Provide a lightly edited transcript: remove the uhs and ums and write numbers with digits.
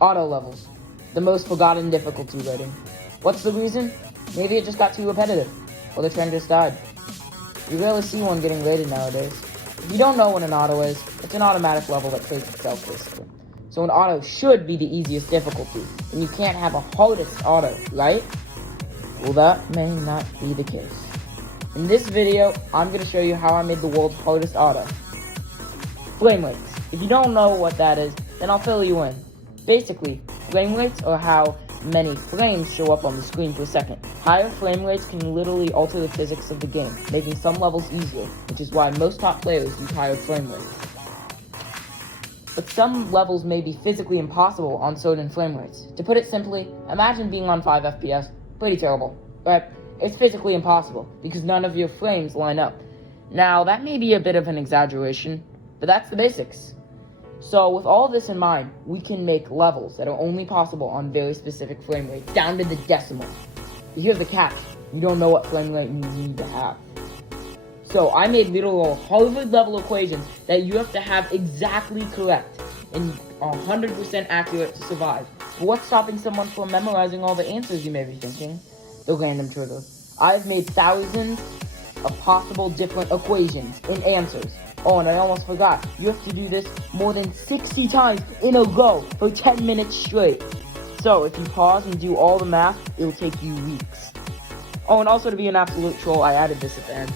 Auto levels. The most forgotten difficulty rating. What's the reason? Maybe it just got too repetitive, or the trend just died. You rarely see one getting rated nowadays. If you don't know what an auto is, it's an automatic level that creates itself, basically. So an auto should be the easiest difficulty, and you can't have a hardest auto, right? Well, that may not be the case. In this video, I'm going to show you how I made the world's hardest auto. Flame rates. If you don't know what that is, then I'll fill you in. Basically, flame rates are how many flames show up on the screen per second. Higher flame rates can literally alter the physics of the game, making some levels easier, which is why most top players use higher flame rates. But some levels may be physically impossible on certain flame rates. To put it simply, imagine being on 5 FPS. Pretty terrible, but it's physically impossible because none of your frames line up. Now, that may be a bit of an exaggeration, but that's the basics. So with all this in mind, we can make levels that are only possible on very specific frame rates, down to the decimal. But here's the catch: you don't know what frame rate you need to have. So I made literal Harvard-level equations that you have to have exactly correct and 100% accurate to survive. But what's stopping someone from memorizing all the answers, you may be thinking? The random trigger. I've made thousands of possible different equations and answers. Oh, and I almost forgot, you have to do this more than 60 times in a row for 10 minutes straight. So if you pause and do all the math, it'll take you weeks. Oh, and also to be an absolute troll, I added this at the end.